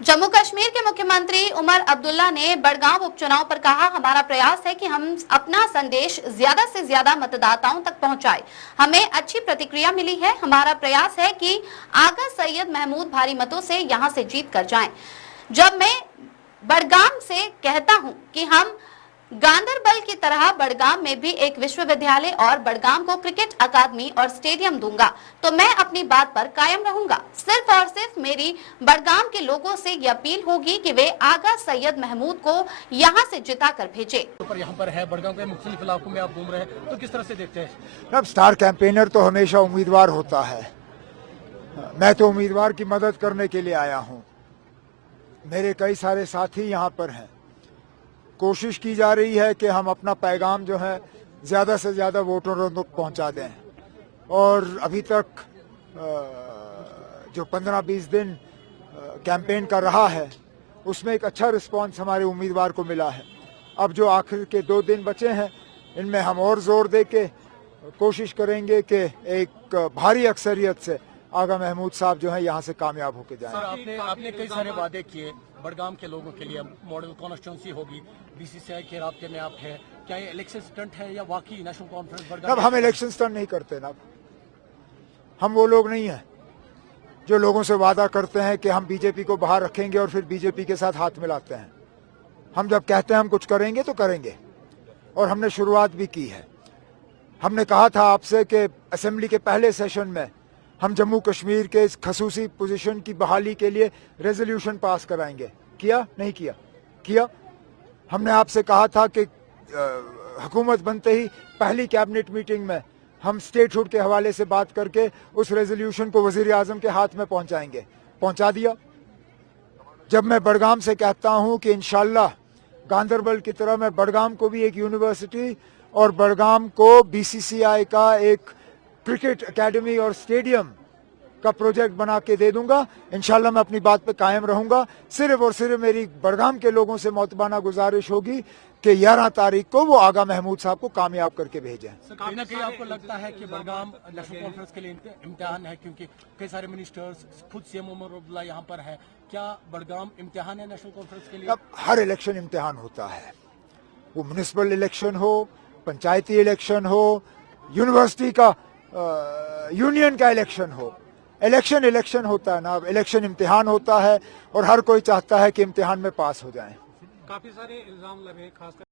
जम्मू कश्मीर के मुख्यमंत्री उमर अब्दुल्ला ने बड़गांव उपचुनाव पर कहा, हमारा प्रयास है कि हम अपना संदेश ज्यादा से ज्यादा मतदाताओं तक पहुंचाएं। हमें अच्छी प्रतिक्रिया मिली है। हमारा प्रयास है कि आगा सैयद महमूद भारी मतों से यहां से जीत कर जाएं। जब मैं बड़गाम से कहता हूं कि हम गांदरबल की तरह बड़गाम में भी एक विश्वविद्यालय और बड़गाम को क्रिकेट अकादमी और स्टेडियम दूंगा, तो मैं अपनी बात पर कायम रहूंगा। सिर्फ और सिर्फ मेरी बड़गाम के लोगों से यह अपील होगी कि वे आगा सैयद महमूद को यहां से जिता कर भेजे। यहाँ पर है बड़गाम के मुख्तलिफ इलाकों में आप घूम रहे हैं, तो किस तरह से देखते हैं? अब स्टार कैंपेनर तो हमेशा उम्मीदवार होता है। मैं तो उम्मीदवार की मदद करने के लिए आया हूँ। मेरे कई सारे साथी यहाँ पर हैं। कोशिश की जा रही है कि हम अपना पैगाम जो है ज़्यादा से ज़्यादा वोटरों तक पहुँचा दें। और अभी तक जो 15-20 दिन कैंपेन का रहा है, उसमें एक अच्छा रिस्पांस हमारे उम्मीदवार को मिला है। अब जो आखिर के 2 दिन बचे हैं, इनमें हम और जोर दे के कोशिश करेंगे कि एक भारी अक्सरियत से आगा महमूद साहब जो है यहाँ से कामयाब होकर जाएं। सर, आपने कई सारे वादे किए बड़गाम के लोगों के लिए। मॉडल कॉन्स्टिट्यूंसी होगी, बीसीसीआई के राब्ते में आप हैं। क्या ये इलेक्शन स्टंट है या वाकई नेशनल कॉन्फ्रेंस बड़गाम? अब हम इलेक्शन स्टंट नहीं करते ना। हम वो लोग नहीं हैं जो लोगों से वादा करते हैं कि हम बीजेपी को बाहर रखेंगे और फिर बीजेपी के साथ हाथ मिलाते हैं। हम जब कहते हैं हम कुछ करेंगे तो करेंगे, और हमने शुरुआत भी की है। हमने कहा था आपसे कि असेंबली के पहले सेशन में हम जम्मू कश्मीर के इस खसूसी पोजीशन की बहाली के लिए रेजोल्यूशन पास कराएंगे। किया? नहीं किया? किया। हमने आपसे कहा था कि हुकूमत बनते ही पहली कैबिनेट मीटिंग में हम स्टेटहुड के हवाले से बात करके उस रेजोल्यूशन को वजीर आजम के हाथ में पहुंचाएंगे। पहुंचा दिया। जब मैं बड़गाम से कहता हूं कि इंशाल्लाह गांदरबल की तरह मैं बड़गाम को भी एक यूनिवर्सिटी और बड़गाम को बीसीसीआई का एक क्रिकेट एकेडमी और स्टेडियम का प्रोजेक्ट बना के दे दूंगा, इंशाल्लाह मैं अपनी बात पे कायम रहूंगा। सिर्फ और सिर्फ मेरी बड़गाम के लोगों से मोतबाना गुजारिश होगी कि 11 तारीख को वो आगा महमूद साहब को कामयाब करके भेजें। कहीं ना कहीं आपको लगता है कि बड़गाम नेशनल कॉन्फ्रेंस के लिए इम्तिहान है, क्योंकि कई सारे मिनिस्टर्स, खुद सीएम उमर अब्दुल्ला यहाँ पर है। क्या बड़गाम इम्तिहान है नेशनल कॉन्फ्रेंस के लिए? अब हर इलेक्शन इम्तिहान होता है, वो म्युनिसिपल इलेक्शन हो, पंचायती इलेक्शन हो, यूनिवर्सिटी का यूनियन का इलेक्शन हो। इलेक्शन होता है ना। अब इलेक्शन इम्तिहान होता है और हर कोई चाहता है कि इम्तिहान में पास हो जाए। काफी सारे इल्जाम लगे, खासकर